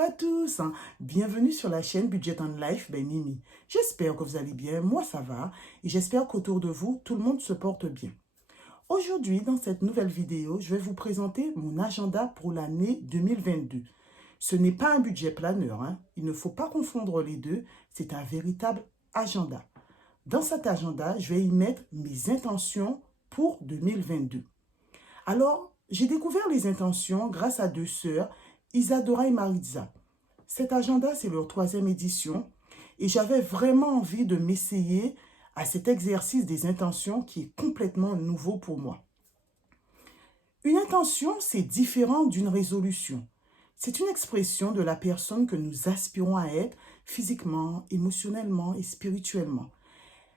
à tous, bienvenue sur la chaîne Budget and Life by Mimi. J'espère que vous allez bien, moi ça va, et j'espère qu'autour de vous, tout le monde se porte bien. Aujourd'hui, dans cette nouvelle vidéo, je vais vous présenter mon agenda pour l'année 2022. Ce n'est pas un budget planeur, il ne faut pas confondre les deux, c'est un véritable agenda. Dans cet agenda, je vais y mettre mes intentions pour 2022. Alors, j'ai découvert les intentions grâce à deux sœurs, Isadora et Maritza. Cet agenda, c'est leur 3e édition et j'avais vraiment envie de m'essayer à cet exercice des intentions qui est complètement nouveau pour moi. Une intention, c'est différent d'une résolution. C'est une expression de la personne que nous aspirons à être physiquement, émotionnellement et spirituellement.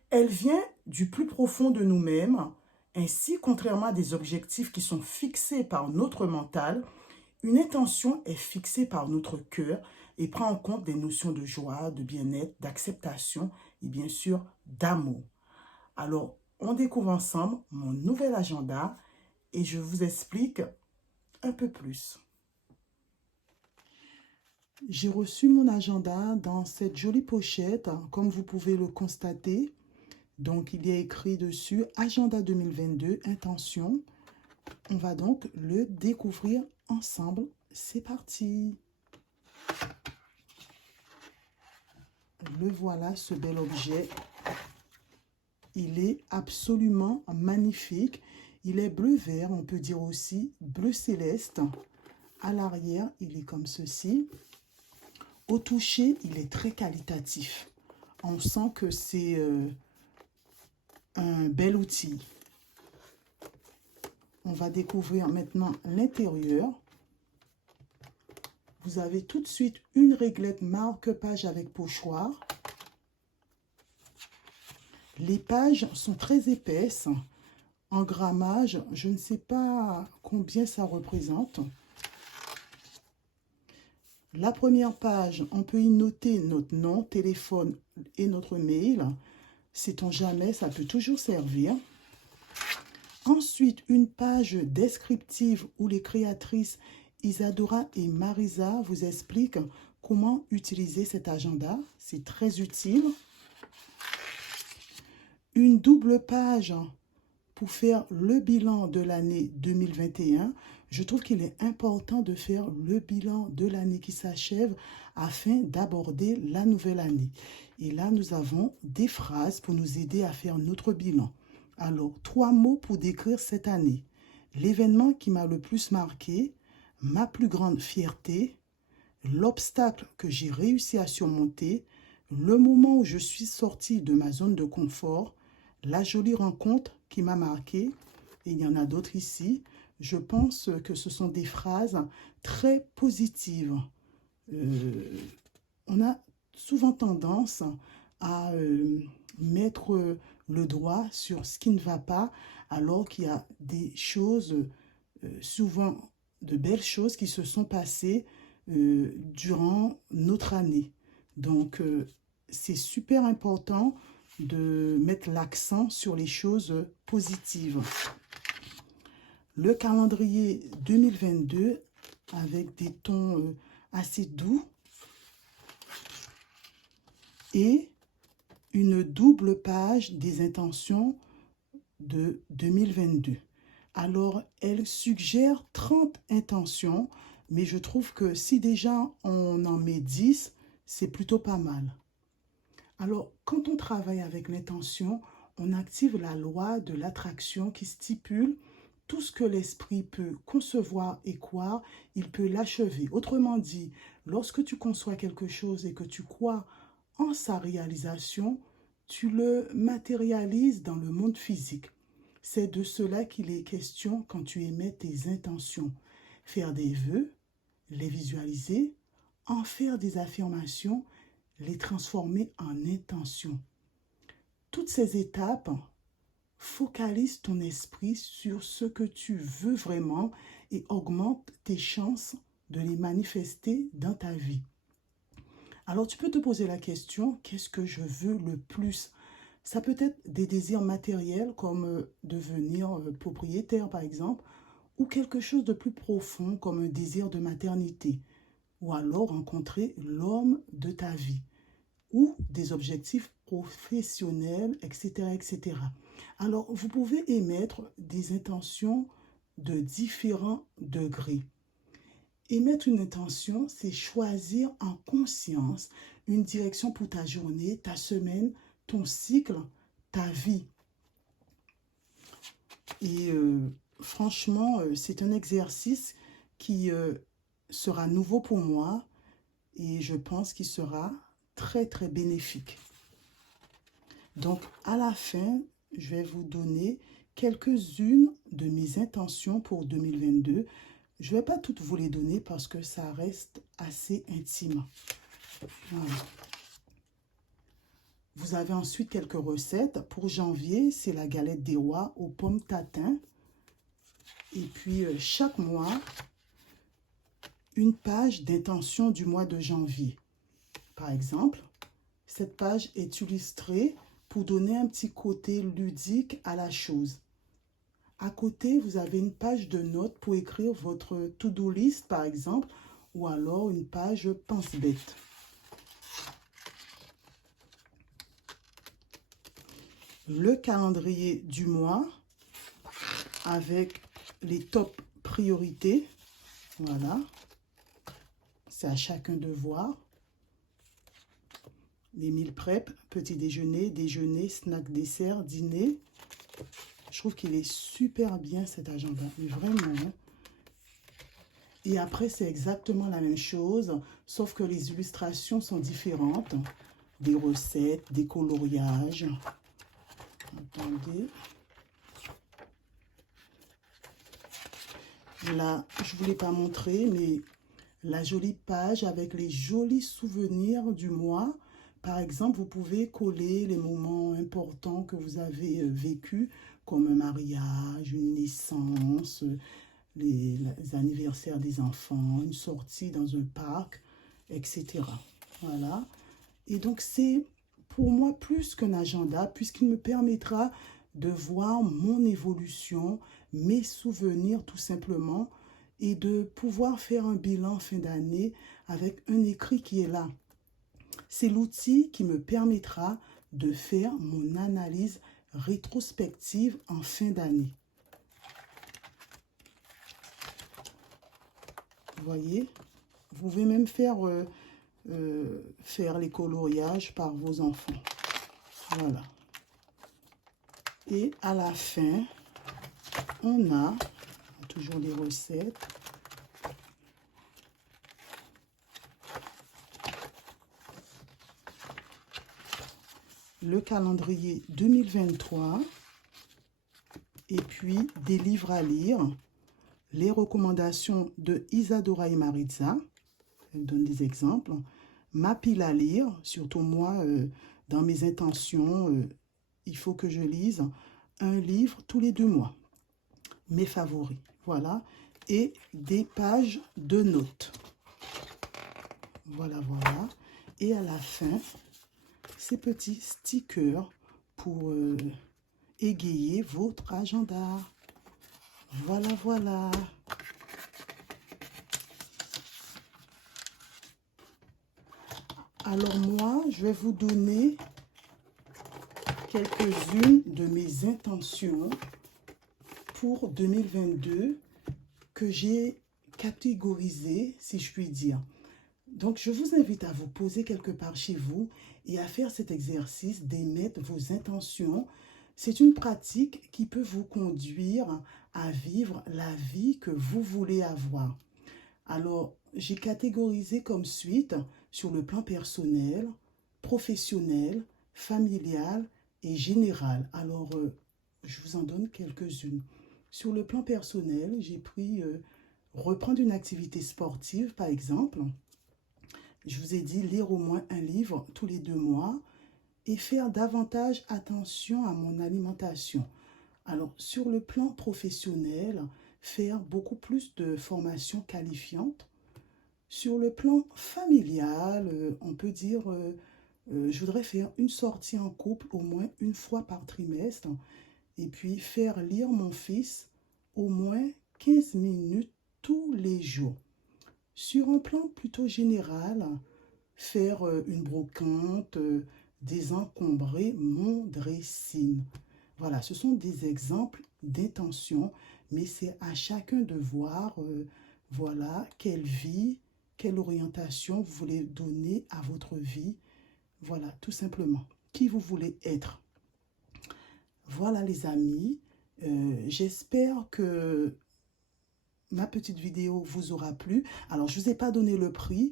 Elle vient du plus profond de nous-mêmes. Ainsi, contrairement à des objectifs qui sont fixés par notre mental, une intention est fixée par notre cœur et prend en compte des notions de joie, de bien-être, d'acceptation et bien sûr d'amour. Alors, on découvre ensemble mon nouvel agenda et je vous explique un peu plus. J'ai reçu mon agenda dans cette jolie pochette, comme vous pouvez le constater. Donc, il y a écrit dessus « Agenda 2022, intention ». On va donc le découvrir ensemble. C'est parti. Le voilà, ce bel objet. Il est absolument magnifique. Il est bleu-vert, on peut dire aussi bleu céleste. À l'arrière, il est comme ceci. Au toucher, il est très qualitatif. On sent que c'est un bel outil. On va découvrir maintenant l'intérieur. Vous avez tout de suite une réglette marque-page avec pochoir. Les pages sont très épaisses. En grammage, je ne sais pas combien ça représente. La première page, on peut y noter notre nom, téléphone et notre mail. Sait-on jamais, ça peut toujours servir. Ensuite, une page descriptive où les créatrices Isadora et Marisa vous expliquent comment utiliser cet agenda. C'est très utile. Une double page pour faire le bilan de l'année 2021. Je trouve qu'il est important de faire le bilan de l'année qui s'achève afin d'aborder la nouvelle année. Et là, nous avons des phrases pour nous aider à faire notre bilan. Alors, 3 mots pour décrire cette année. L'événement qui m'a le plus marqué, ma plus grande fierté, l'obstacle que j'ai réussi à surmonter, le moment où je suis sortie de ma zone de confort, la jolie rencontre qui m'a marqué, et il y en a d'autres ici. Je pense que ce sont des phrases très positives. On a souvent tendance à mettre le doigt sur ce qui ne va pas, alors qu'il y a des choses, souvent de belles choses qui se sont passées durant notre année. Donc, c'est super important de mettre l'accent sur les choses positives. Le calendrier 2022 avec des tons assez doux et une double page des intentions de 2022. Alors, elle suggère 30 intentions, mais je trouve que si déjà on en met 10, c'est plutôt pas mal. Alors, quand on travaille avec l'intention, on active la loi de l'attraction qui stipule tout ce que l'esprit peut concevoir et croire, il peut l'achever. Autrement dit, lorsque tu conçois quelque chose et que tu crois en sa réalisation, tu le matérialises dans le monde physique. C'est de cela qu'il est question quand tu émets tes intentions. Faire des vœux, les visualiser, en faire des affirmations, les transformer en intentions. Toutes ces étapes focalisent ton esprit sur ce que tu veux vraiment et augmente tes chances de les manifester dans ta vie. Alors, tu peux te poser la question, qu'est-ce que je veux le plus? Ça peut être des désirs matériels comme devenir propriétaire, par exemple, ou quelque chose de plus profond comme un désir de maternité, ou alors rencontrer l'homme de ta vie ou des objectifs professionnels, etc., etc. Alors, vous pouvez émettre des intentions de différents degrés. Émettre une intention, c'est choisir en conscience une direction pour ta journée, ta semaine, ton cycle, ta vie. Et franchement, c'est un exercice qui sera nouveau pour moi et je pense qu'il sera très, très bénéfique. Donc, à la fin, je vais vous donner quelques-unes de mes intentions pour 2022. Je ne vais pas toutes vous les donner parce que ça reste assez intime. Voilà. Vous avez ensuite quelques recettes. Pour janvier, c'est la galette des rois aux pommes tatin. Et puis, chaque mois, une page d'intention du mois de janvier. Par exemple, cette page est illustrée pour donner un petit côté ludique à la chose. À côté, vous avez une page de notes pour écrire votre to-do list, par exemple, ou alors une page pense-bête. Le calendrier du mois avec les top priorités. Voilà. C'est à chacun de voir. Les meal prep, petit déjeuner, déjeuner, snack, dessert, dîner. Je trouve qu'il est super bien cet agenda, mais vraiment. Et après, c'est exactement la même chose, sauf que les illustrations sont différentes. Des recettes, des coloriages. Attendez. Là, je ne vous l'ai pas montré, mais la jolie page avec les jolis souvenirs du mois. Par exemple, vous pouvez coller les moments importants que vous avez vécus, comme un mariage, une naissance, les anniversaires des enfants, une sortie dans un parc, etc. Voilà. Et donc, c'est pour moi plus qu'un agenda, puisqu'il me permettra de voir mon évolution, mes souvenirs tout simplement, et de pouvoir faire un bilan fin d'année avec un écrit qui est là. C'est l'outil qui me permettra de faire mon analyse rétrospective en fin d'année. Vous voyez, vous pouvez même faire les coloriages par vos enfants. Voilà. Et à la fin, on a toujours les recettes. Le calendrier 2023. Et puis des livres à lire. Les recommandations de Isadora et Maritza. Elle donne des exemples. Ma pile à lire, surtout moi, dans mes intentions, il faut que je lise un livre tous les 2 mois. Mes favoris, voilà. Et des pages de notes. Voilà, voilà. Et à la fin, ces petits stickers pour égayer votre agenda. Voilà, voilà. Alors moi, je vais vous donner quelques-unes de mes intentions pour 2022 que j'ai catégorisées, si je puis dire. Donc, je vous invite à vous poser quelque part chez vous et à faire cet exercice d'émettre vos intentions. C'est une pratique qui peut vous conduire à vivre la vie que vous voulez avoir. Alors, j'ai catégorisé comme suite sur le plan personnel, professionnel, familial et général. Alors, je vous en donne quelques-unes. Sur le plan personnel, j'ai pris reprendre une activité sportive, par exemple. Je vous ai dit lire au moins un livre tous les 2 mois et faire davantage attention à mon alimentation. Alors, sur le plan professionnel, faire beaucoup plus de formations qualifiantes. Sur le plan familial, on peut dire, je voudrais faire une sortie en couple au moins une fois par trimestre et puis faire lire mon fils au moins 15 minutes tous les jours. Sur un plan plutôt général, faire une brocante, désencombrer mon dressing. Voilà, ce sont des exemples d'intention, mais c'est à chacun de voir, voilà, quelle vie, quelle orientation vous voulez donner à votre vie. Voilà, tout simplement, qui vous voulez être. Voilà les amis, j'espère que ma petite vidéo vous aura plu. Alors, je ne vous ai pas donné le prix.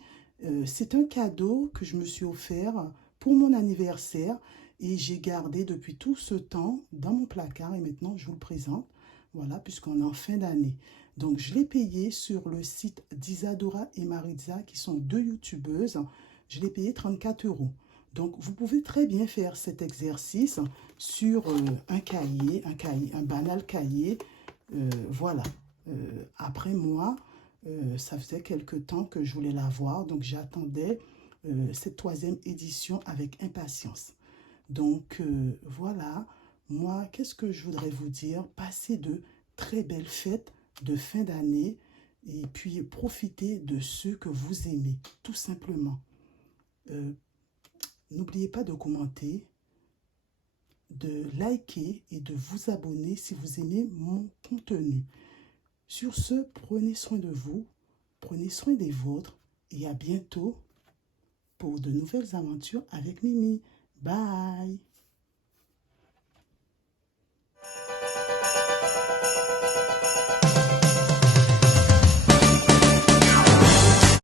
C'est un cadeau que je me suis offert pour mon anniversaire et j'ai gardé depuis tout ce temps dans mon placard et maintenant je vous le présente. Voilà, puisqu'on est en fin d'année. Donc, je l'ai payé sur le site d'Isadora et Maritza, qui sont deux youtubeuses. Je l'ai payé 34 €. Donc, vous pouvez très bien faire cet exercice sur un banal cahier. Voilà. Après moi, ça faisait quelque temps que je voulais la voir, donc j'attendais cette troisième édition avec impatience. Donc voilà, moi, qu'est-ce que je voudrais vous dire? Passez de très belles fêtes de fin d'année et puis profitez de ceux que vous aimez, tout simplement. N'oubliez pas de commenter, de liker et de vous abonner si vous aimez mon contenu. Sur ce, prenez soin de vous, prenez soin des vôtres et à bientôt pour de nouvelles aventures avec Mimi. Bye!